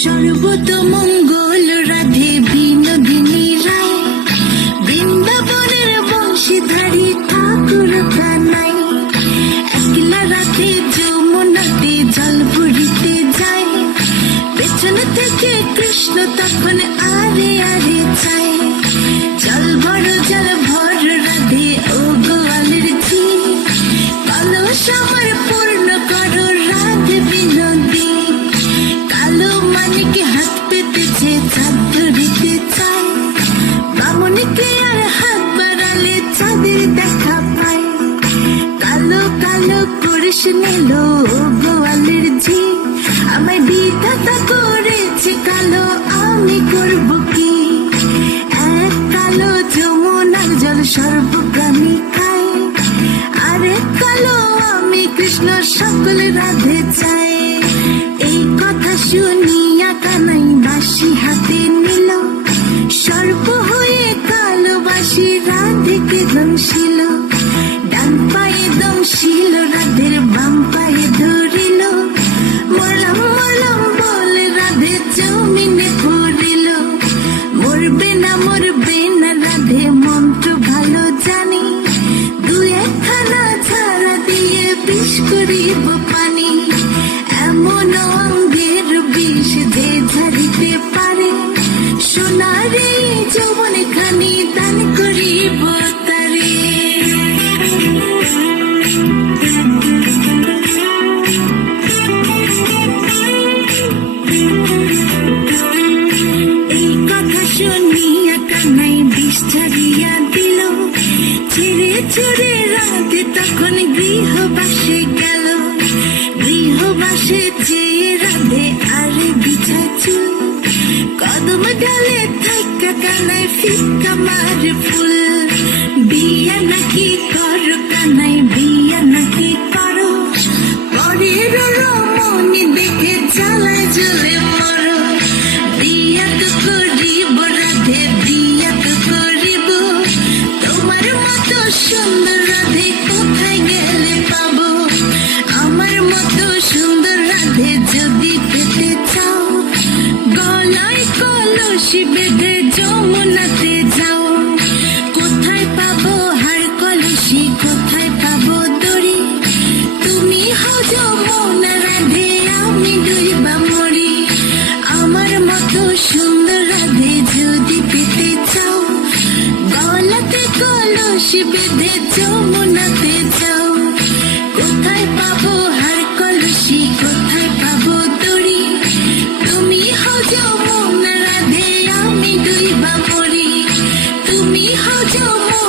সর্বতমঙ্গল রাধে বিনোদিনী রায়, বৃন্দাবনের বংশীধারী ঠাকুর কানাই। একলা রাধে যমুনাতে জল ভরিতে যায়, পেছন থেকে কৃষ্ণ তখন আরে আরে চায়। জল ভর রাধে ও গোয়ালের ঝি, কলস আমার পূর্ণ করো রাধে বিনোদী। কালো মানিকে হাত পেতেছে চাঁদ ধরিতে চায়, বামুনিকে আর হাত বাড়ালে চাঁদের দেখা পায়। কালো কালো করিস নিল ও গোয়ালের ঝি, আমায় বিধাতা করেছে কালো, আমি করব কি? এক কালো যমুনার জল সর্বপ্রাণী খায়, আরেক কালো আমি কৃষ্ণ সকল রাধে চাই। এই কথা শুনিয়া কানাই বাঁশি হাতে নিল, সর্প হয়ে কালো বাঁশি রাধেকে দংশিল। ডান পায়ে দংশিল রাধের, বাম পায়ে ধরিল, মরলাম মরলাম বলে রাধে জমিনে পড়িল। মরবে না রাধে মন্ত্র ভালো জানি, দু একখানা ছাড়া দিয়ে বিষ করিব পানি। এমন অঙ্গের বিষ যে ঝাড়িতে পারে, সোনারে যৌবন খানি দান করিব তারে। এই কথা শুনিয়া কানাই বিষ ছাড়িয়া দিল, ছেড়ে ছেড়ে রাধে তখন গৃহবাসে গেল। গৃহবাসে যেয়ে রাধে আরে বিছায় চুল, কদম ডালে থাকা কানাই ফিক্কা মারে ফুল। বিয়া নাকি করো কানাই, বিয়া নাকি করো, পরের রমণী দেখে জ্বালায় জ্বলে মরো। বিয়া তো করিব রাধে, বিয়া তো করিব, তোমার মতো সুন্দর রাধে কোথায় গেলে পাবো? আমার মতো সুন্দর রাধে যদি পেতে চাও, গলায় কলসি বেঁধে যমুনাতে যাও। কোথায় পাবো হার কলসি, কোথায় পাবো দড়ি? তুমি হও যমুনা রাধে, আমি ডুইবা মরি। আমার মতো সুন্দর রাধে যদি পেতে চাও, গলাতে কলসি বেঁধে যমুনাতে যাও। কোথায় পাবো হার কলসি, কোথায় পাবো দড়ি? তুমি হও যমুনা রাধে, আমি ডুইবা মরি। তুমি হও যমুনা